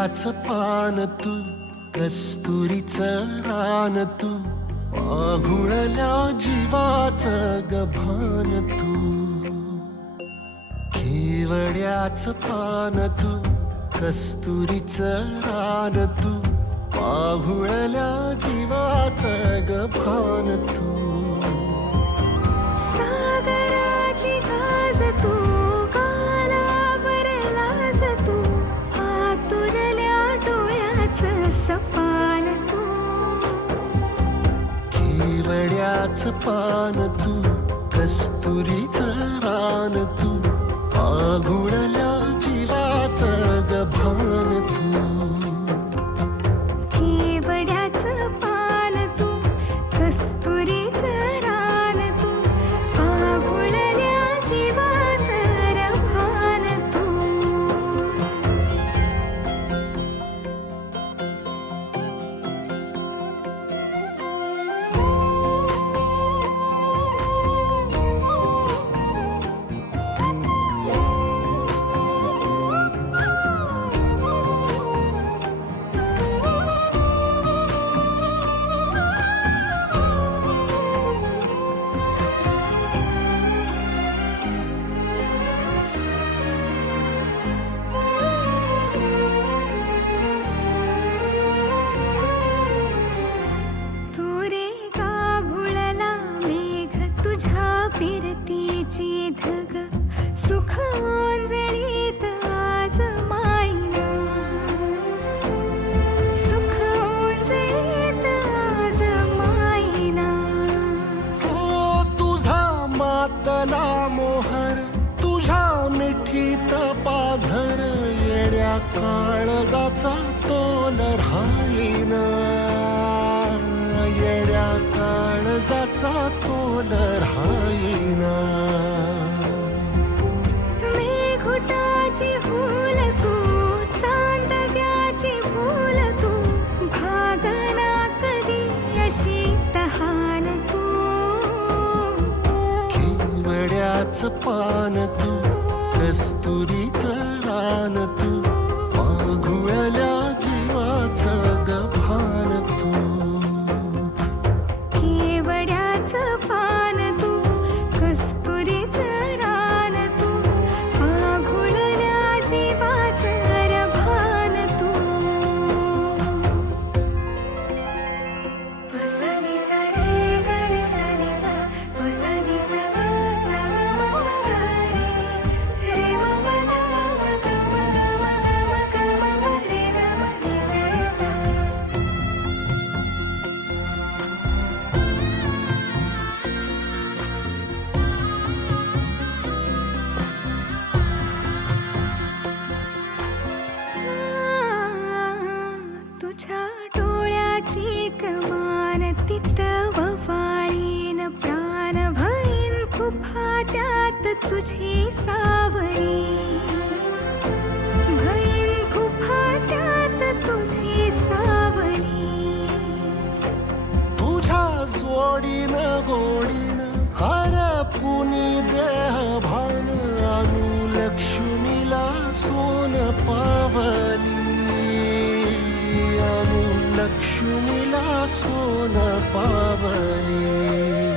केवड्याचं पान तू, कस्तुरीचं रान तू, आघुळल्या जीवाचं गभान तू. केवड्याचं पान तू, कस्तुरीचं रान तू, आघुळल्या जीवाचं गभान तू. सागराची गाज तू, गालावर लाज तू, आतुरल्या डोळ्याचं सपान तू. केवड्याचं पान तू, कस्तुरीचं रान तू, आघुळल्या जीवाचं गभान तू. केवड्याचं पान तू, कस्तुरीचं रान तू, आघुळल्या जीवाचं रभान तू. फिरतीची धग सुख ओंजळीत आज मायना, सुख ओंजळीत आज मायना. ओ तुझा मातला मोहर, तुझ्या मिठीत पाझर, येड्या काळजाचा तोल राहीना, येड्या काळजाचा तोल राहीना. मेघुटाची फूल तू, चांदव्याची फूल तू, भागना कधी अशी तहान तू. केवड्याचं पान तू, कस्तुरीचं रान तू, आघुळल्या जीवाचं गभान तू. केवड्याचं पान तू, कस्तुरीचं रान तू, आघुळल्या जीवाचं रभान तू. सा नि सा रे ग रे सा नि सा, सा नि सा ग सा ग म ग रे, रे म प ध म ग म ग म ग म ग म रे ग म नि सा रे सा. तुझ्या डोळ्याची कमान तिथं ववाळीन, प्राण भईन फुफाट्यात तुझी सावरी, भईन फुफाट्यात तुझी सावरी. तुझ्या जोडीनं गोडीनं हरपुनी देह भान, आणू लक्ष्मीला सोन पावली, आणू लक्ष्मीला सोन पावली.